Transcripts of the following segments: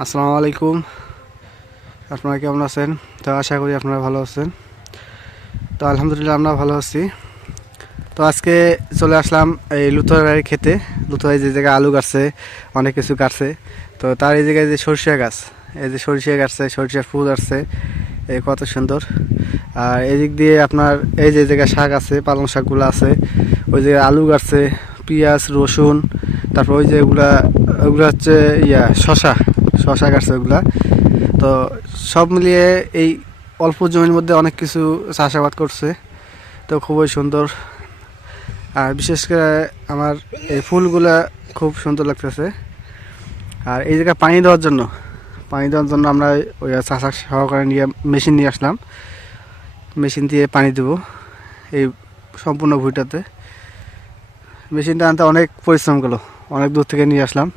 আসসালামু আলাইকুম। আপনারা কেমন আছেন? তো আশা করি আপনারা ভালো আছেন। তো আলহামদুলিল্লাহ আমরা ভালো আছি। তো আজকে চলে আসলাম এই লুথরাইয়ের খেতে। লুথরাই যে জায়গায় আলু গাছছে, অনেক কিছু গাছছে। তো তার এই জায়গায় যে সরিষা গাছ, এই যে সরিষা গাছছে, সরিষার ফুল আসছে, এই কত সুন্দর। আর এদিক দিয়ে আপনার এই যে জায়গায় শাক আছে, পালং শাকগুলো আছে, ওই যে আলু গাছছে, পেঁয়াজ, রসুন, তারপর ওই যে ওগুলা হচ্ছে শশা, শশা গাছছে ওগুলা। তো সব মিলিয়ে এই অল্প জমির মধ্যে অনেক কিছু চাষাবাদ করছে। তো খুবই সুন্দর। আর বিশেষ করে আমার এই ফুলগুলা খুব সুন্দর লাগতেছে। আর এই জায়গায় পানি দেওয়ার জন্য আমরা ওই চাষা সহকারে নিয়ে মেশিন নিয়ে আসলাম। মেশিন দিয়ে পানি দেব এই সম্পূর্ণ ভুঁইটাতে। মেশিনটা আনতে অনেক পরিশ্রম করলো, অনেক দূর থেকে নিয়ে আসলাম।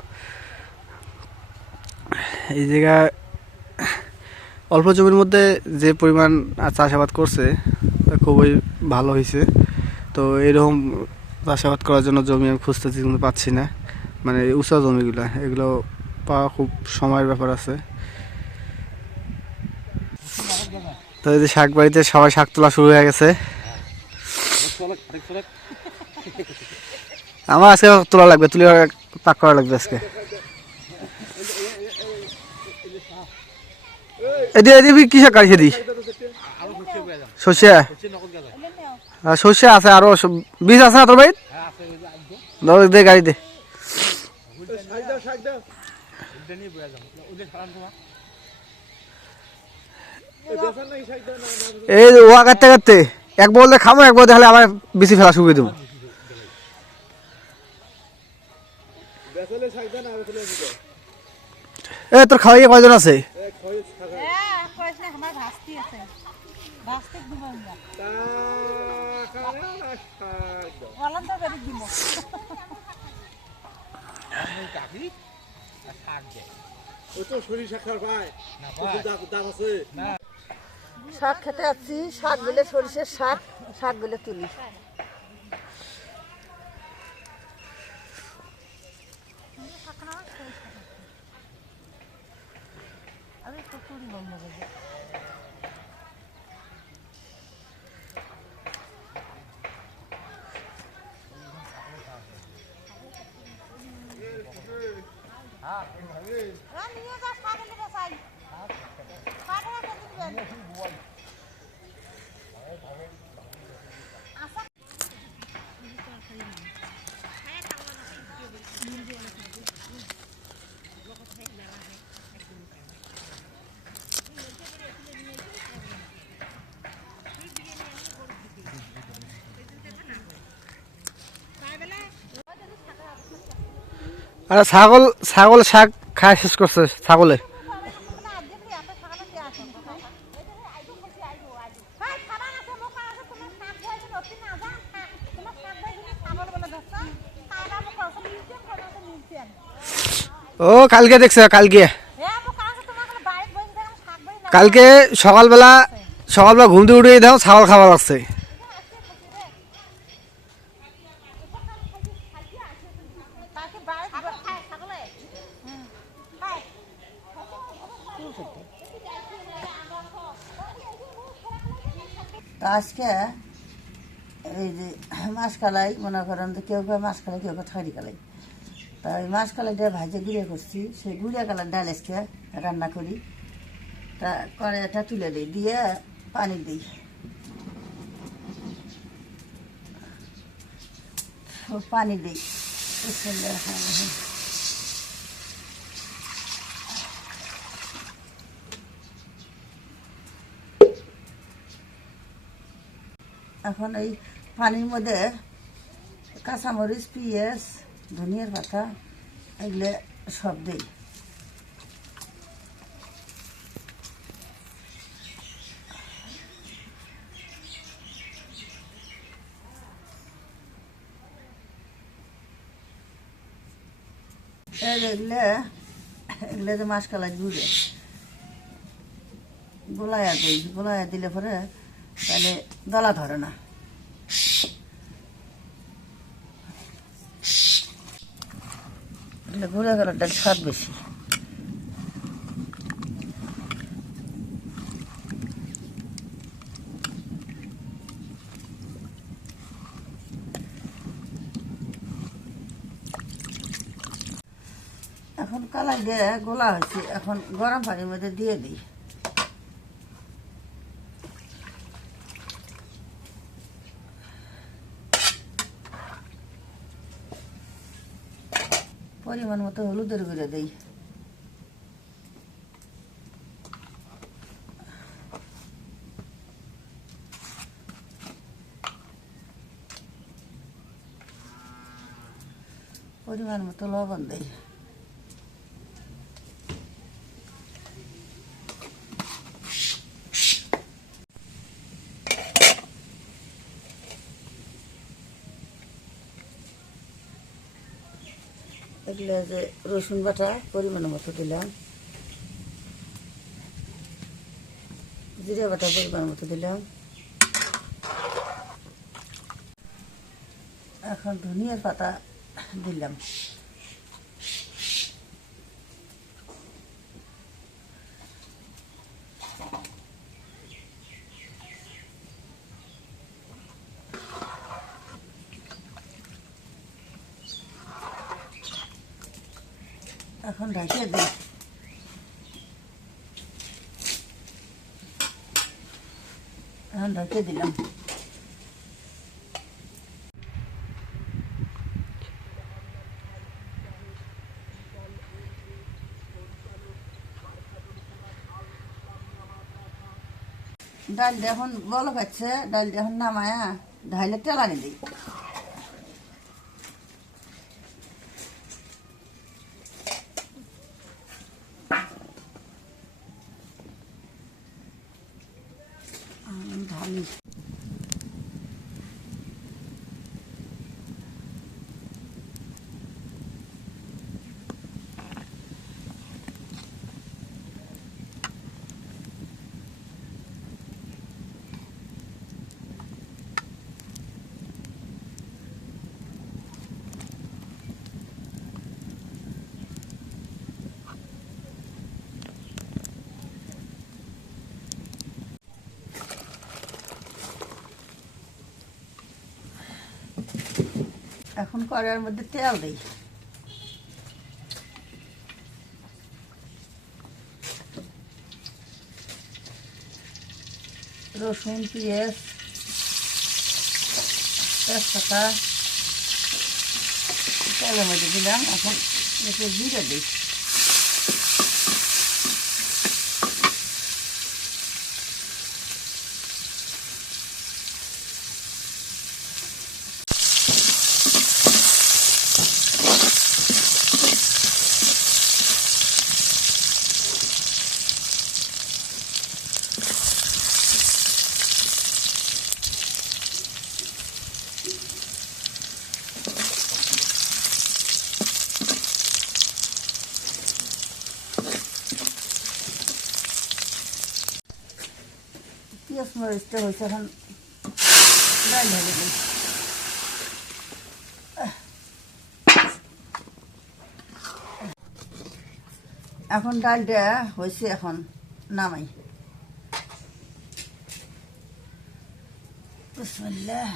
এই জায়গায় অল্প জমির মধ্যে যে পরিমাণ চাষাবাদ করছে তা খুবই ভালো হয়েছে। তো এরকম চাষাবাদ করার জন্য জমি আমি খুঁজতেছি কিন্তু পাচ্ছি না, মানে উঁচা জমিগুলো, এগুলো পাওয়া খুব সময়ের ব্যাপার আছে। তো এই যে শাক বাড়িতে সবাই শাক তোলা শুরু হয়ে গেছে। আমার আজকে তোলা লাগবে, তুলে পাক করা লাগবে আজকে। এদিকে কি শাক কাটছে দি? সর্ষে, সর্ষে আছে, আরো বীজ আছে না তোর ভাই? দে গাড়ি দে। এই ওয়া কাটতে কাটতে এক বলতে খাবো, এক বলতে হলে আমার বেশি ফেলা শুকিয়ে দেবো। এ তোর খাওয়াইয়ে কয়জন আছে? শাক খেতে যাচ্ছি, শাক বলে সরিষার শাক, শাক বলে তুলি। আরে ছাগল, ছাগল শাক খায় শেষ করছে ছাগলে। ও কালকে দেখছে, কালকে কালকে সকালবেলা সকালবেলা ঘুম থেকে উঠে দাও ছাগল খাবার লাগছে। আজকে এই যে মাছকালাই মনে করেন, তো কেউ কেউ মাছকালাই, কেউ কেউ ঠাড়ি কালাই। তা ওই মাছকালাইটা ভাজে গুঁড়িয়ে করছি, সেই গুঁড়িয়া কালার ডাল আজকে রান্না করি। তা কড়াইটা তুলে দিই, দিয়ে পানি দিই, পানি দিই। এখন এই পানির মধ্যে কাঁচামরিচ, পেঁয়াজ, ধনিয়ার পাতা এগুলো সব দিই। এগুলো এগুলো যে মাছকালাই গুঁড়ে গোলায়া দিই, গোলায়া দিলে পরে তাহলে দলা ধরে না। গুঁড়া কালারটার স্বাদ বেশি। কালাই দিয়ে গোলা হয়েছে, এখন গরম পানির মধ্যে দিয়ে দিই। পরিমাণ মতো হলুদের গুঁড়ো দিই। পরিমাণ মতো লবণ দিই। এগুলো যে রসুন বাটা পরিমাণ মতো দিলাম, জিরে বাটা পরিমাণ মতো দিলাম, এখন ধনিয়ার পাতা দিলাম। এখন ঢাকে দিই। এখন ঢাকে দিলাম। ডালটা এখন বল খাচ্ছে, ডালটা এখন নামায়া ঢাইলে তেলানি দিই। ঢালি এখন কড়াইয়ের মধ্যে তেল দিই। রসুন, পেঁয়াজ, তেজপাতা তেলের মধ্যে দিলাম। এখন একটু জিরে দিই। পেঁয়াজ মরিচটা হয়েছে, এখন ডাল ঢেলে দিই। এখন ডালটা হয়েছে, এখন নামাই। বিসমিল্লাহ।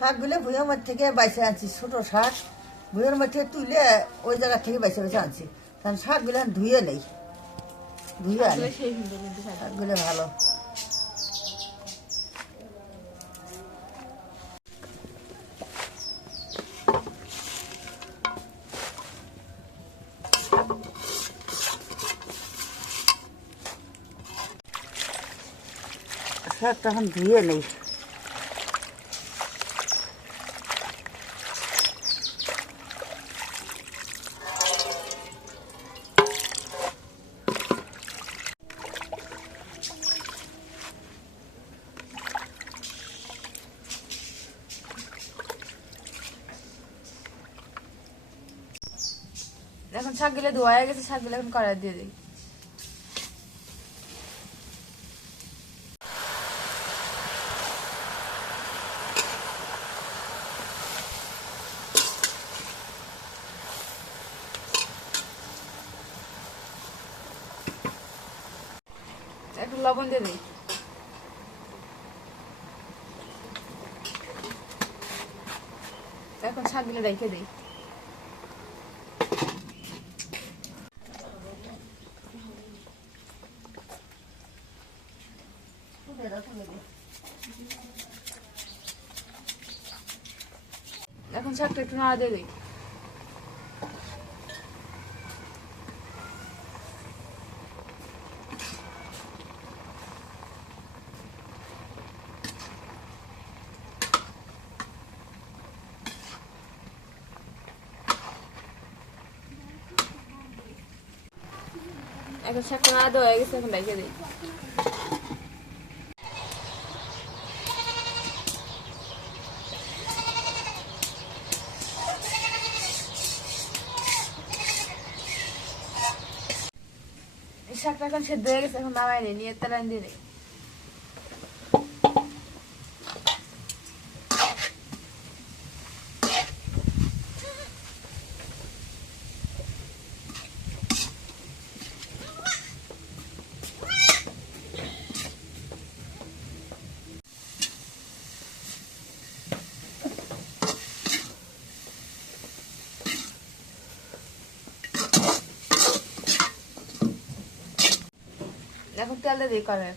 শাকগুলো ভুঁইয়ের মধ্যে থেকে বাইসে আনছি, ছোটো শাক ভুঁইয়ের মধ্যে তুলে ওই জায়গা থেকে বাইসে বাইসে আনছি। কারণ শাকগুলো ধুয়ে নেই, ধুয়ে আনি শাকগুলো ভালো। শাকটা এখন ধুয়ে নেই। এখন শাকগুলো ধোয়া হয়ে গেছে, শাকগুলো এখন কড়াই দিয়ে দিই। একটু লবণ দিয়ে দিই। এখন শাকগুলো রেখে দিই। এখন শাকটা একটু নাড়া দিয়ে দিই। এখন শাকটা নাড়া দেওয়া হয়ে গেছে, এখন রেখে দিই। শাকটা এখন সেদ্ধ হয়ে গেছে, এখন নামাই নিয়ে তেল দিয়ে দিই। এখন তেল দিয়ে দিই কড়াই।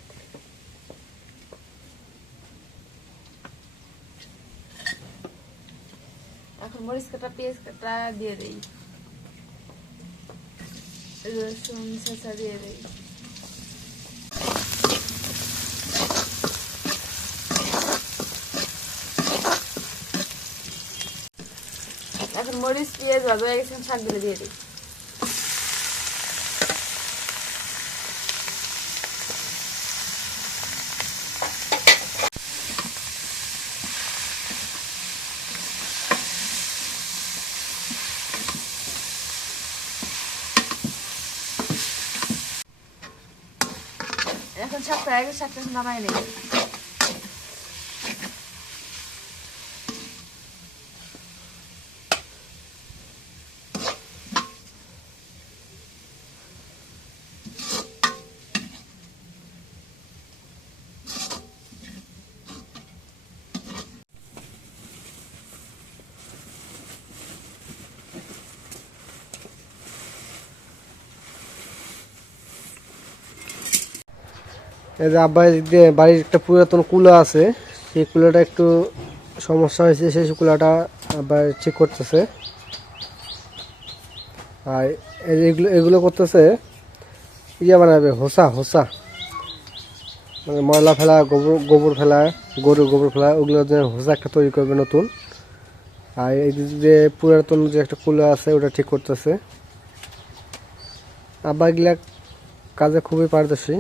এখন মরিচ কাটা পেঁয়াজ কাটা দিয়ে দিই, রসুন শসা দিয়ে দিই। এখন মরিচ পেঁয়াজ ভাজা হয়ে গেছে, শাকগুলো দিয়ে দিই। এখন শাকটা আগে শাকটা নামাই নেই। এই যে আব্বা দিয়ে বাড়ির একটা পুরাতন কুলা আছে, সেই কুলাটা একটু সমস্যা হয়েছে, সেই কুলাটা আবার ঠিক করতেছে। আর এগুলো এগুলো করতেছে ইয়ে বানাবে, হোসা হোসা, মানে ময়লা ফেলা, গোবর গোবর ফেলা, গরুর গোবর ফেলা, ওগুলো যে হোসা একটা তৈরি করবে নতুন। আর এই যে পুরাতন যে একটা কুলা আছে ওটা ঠিক করতেছে। আব্বা এগুলা কাজে খুবই পারদর্শী।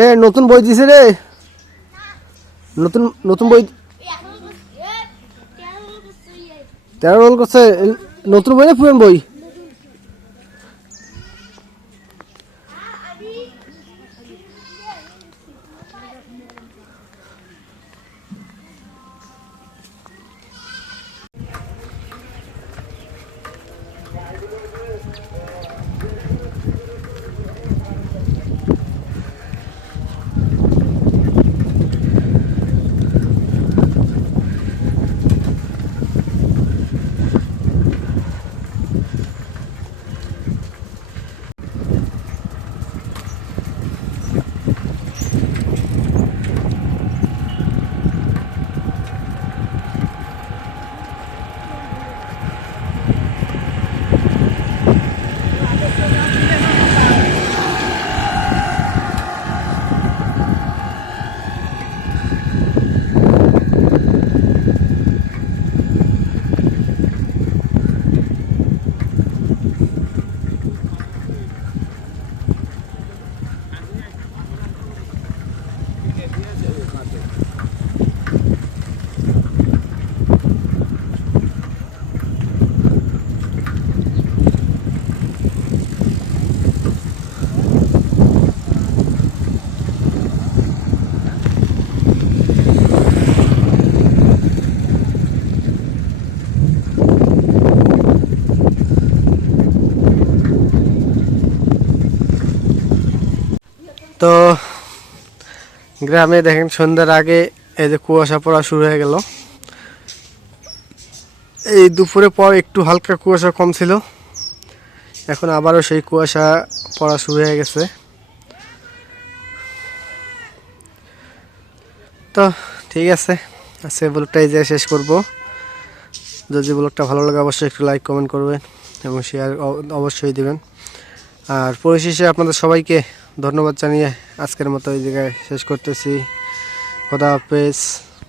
এ নতুন বই দিছে রে, নতুন নতুন বই 13 রোল করছে। নতুন বই না পুরান বই? তো গ্রামে দেখেন সন্ধ্যার আগে এই যে কুয়াশা পড়া শুরু হয়ে গেল। এই দুপুরে পর একটু হালকা কুয়াশা কম ছিল, এখন আবারও সেই কুয়াশা পড়া শুরু হয়ে গেছে। তো ঠিক আছে, আজকে ব্লগটা এই যে শেষ করব। যদি ব্লগটা ভালো লাগে অবশ্যই একটু লাইক কমেন্ট করবেন এবং শেয়ার অবশ্যই দিবেন। আর পরিশেষে আপনাদের সবাইকে ধন্যবাদ জানিয়ে আজকের মতো এই জায়গায় শেষ করতেছি। খোদা হাফেজ।